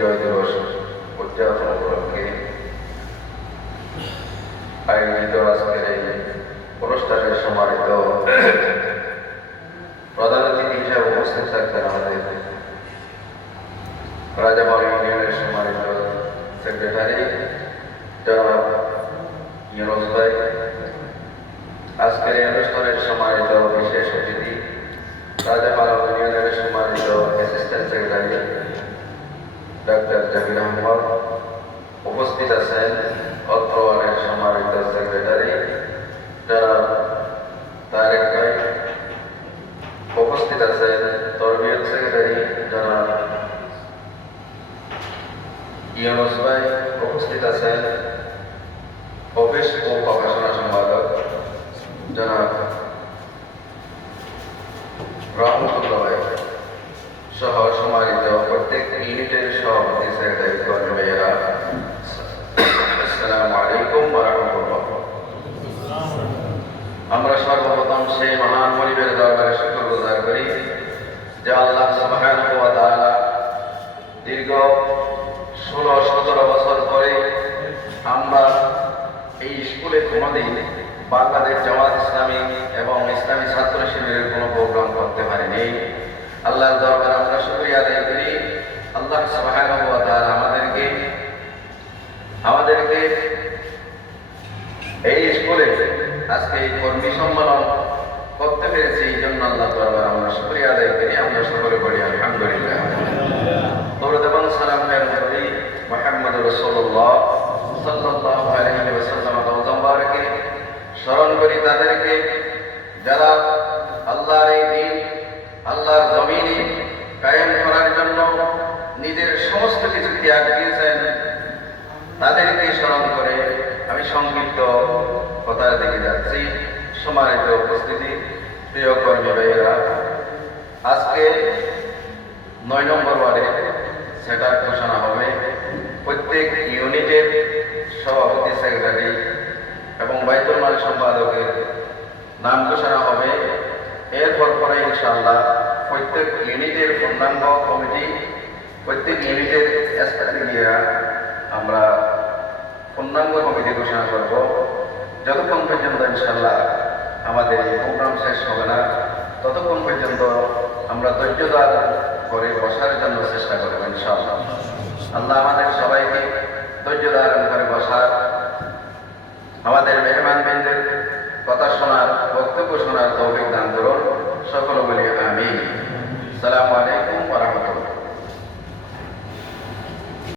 বিজয় দিবস উদযাপন উপলক্ষে আয়োজিত আজকের এই অনুষ্ঠানের সম্মানিত প্রধান অতিথি হিসেবে উপস্থিত থাকবেন আমাদের রাজাবাড়ি ইউনিয়নের সম্মানিত সেক্রেটারি, জনাব ইউনুস ভাই। আজকের এই অনুষ্ঠানের সম্মানিত বিশেষ অতিথি রাজাপাড়া ইউনিয়নের সম্মানিত assistant secretary doctor Zakir Ahmed উপস্থিত আছেন অত্রওয়ানের সম্মানিত সেক্রেটারি জনাব তারেক ভাই উপস্থিত আছেন তরবিয়ত সেক্রেটারি জনাব ইউনুস ভাই উপস্থিত আছেন অফিস ও প্রকাশনা সম্পাদক জনাব রহমতুল্লাহ ভাই সহ সম্মানিত প্রত্যেক ইউনিটের আমরা আল্লাহ সতেরো বছর পরে আমরা এই স্কুলে কোনোদিন বাংলাদেশ জামাত ইসলামী এবং ইসলামী ছাত্র শিবিরের কোনো প্রোগ্রাম করতে পারিনি। আল্লাহর এই স্কুলে আজকে এই কর্মী সম্মেলন করতে পেরেছি, এই জন্য আল্লাহ দরবার আমরা শুক্রিয়া আদায় করি। আমরা সকলে বলি, আলহামদুলিল্লাহ। এবং সালাম করি মোহাম্মদ রসুল্লাহ স্মরণ করি তাদেরকে, যারা আল্লাহর এই দিন, আল্লাহর জমিনে কায়েম করার জন্য নিজের সমস্ত কিছু ত্যাগ দিয়েছেন তাদেরকে স্মরণ করে আমি সংক্ষিপ্ত কথার দিকে যাচ্ছি। সম্মানিত উপস্থিতি প্রিয় কর্মী ভাইয়েরা, আজকে নয় নম্বর ওয়ার্ডে সেটা ঘোষণা হবে। প্রত্যেক ইউনিটের সভাপতি, সেক্রেটারি এবং বাইতুল মাল সম্পাদকের নাম ঘোষণা হবে। এরপর পরে ইনশাআল্লাহ প্রত্যেক ইউনিটের পূর্ণাঙ্গ কমিটি, প্রত্যেক ইউনিটের এসপাতিরা আমরা পূর্ণাঙ্গ কমিটি ঘোষণা করব। যতক্ষণ পর্যন্ত ইনশাআল্লাহ আমাদের এই প্রোগ্রাম শেষ হবে না, ততক্ষণ পর্যন্ত আমরা ধৈর্য ধারণ করে বসার জন্য চেষ্টা করব ইনশাআল্লাহ। আল্লাহ আমাদের সবাইকে ধৈর্য ধারণ করে বসার। আমাদের মেহমান বিন্দুর কথা শোনার, বক্তব্য শোনার তৌফিক দান করুন। সকল বলি আমি সালাম আলাইকুম